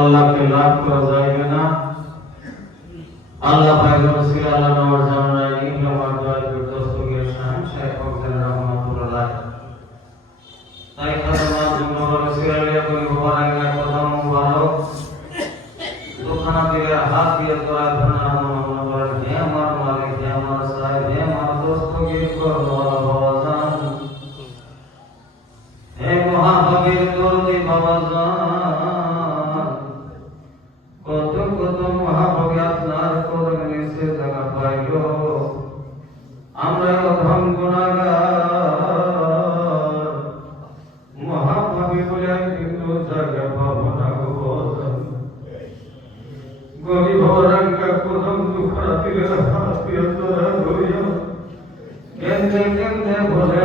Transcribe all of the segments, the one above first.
আল্লাহকে লাভ করা যাবে না। আল্লাহ আল্লাহ গিয়ে শাহ শাহ ফজল রহমাতুল্লাহ তাই খাদমা হে আমার মালিক, হে গিয়ে কর বাবা কেন্দ্রে বলে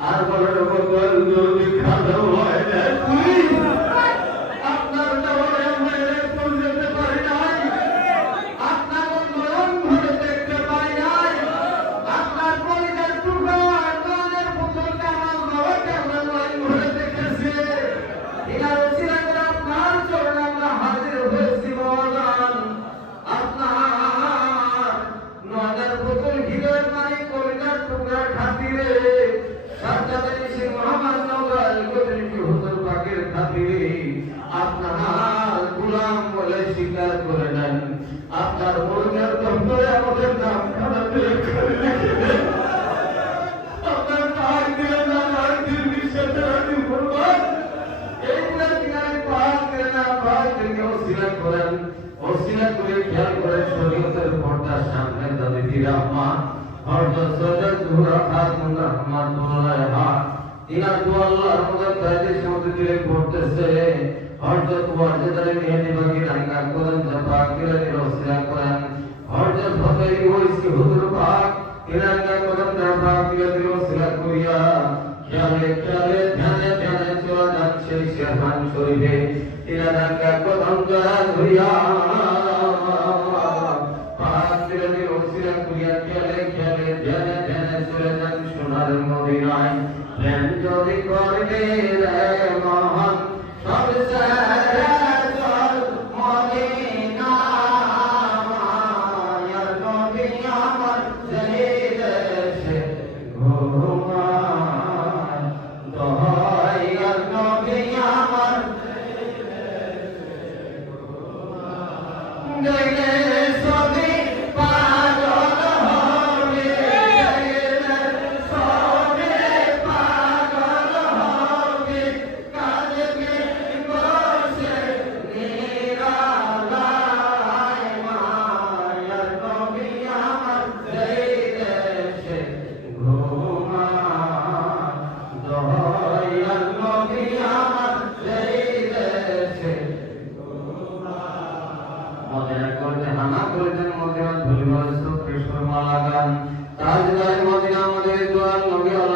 আর বলে বল বিন রহমান হযরত সৈয়দ জুহরা খাতুন রাহমাতুল্লাহ তিনার দোয়া আল্লাহর মধ্যে তাইলে সমুদ্র দিলে পড়তেছে। হযরত ওয়াজিদারে মেহেদি বাগি রাঙ্গা করেন ইনার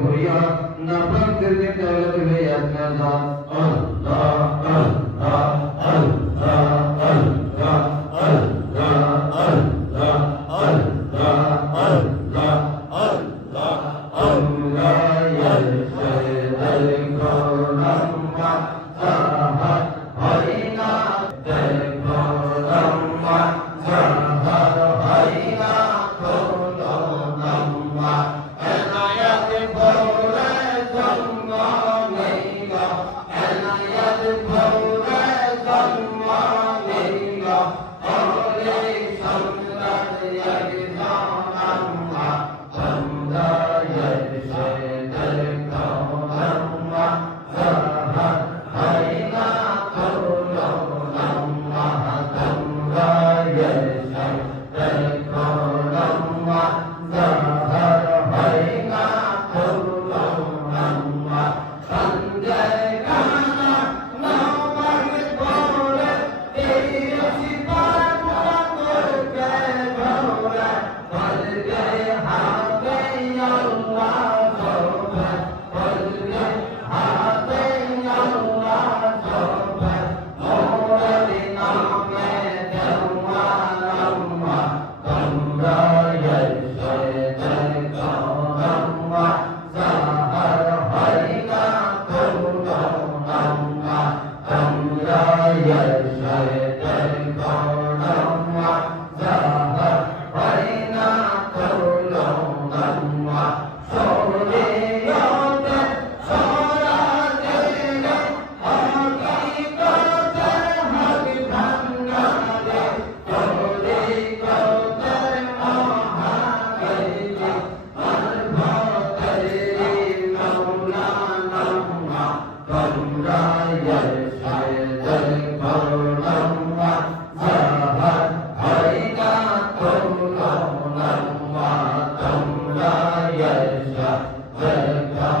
भैया नफरत करके दौलत में अपना था और Let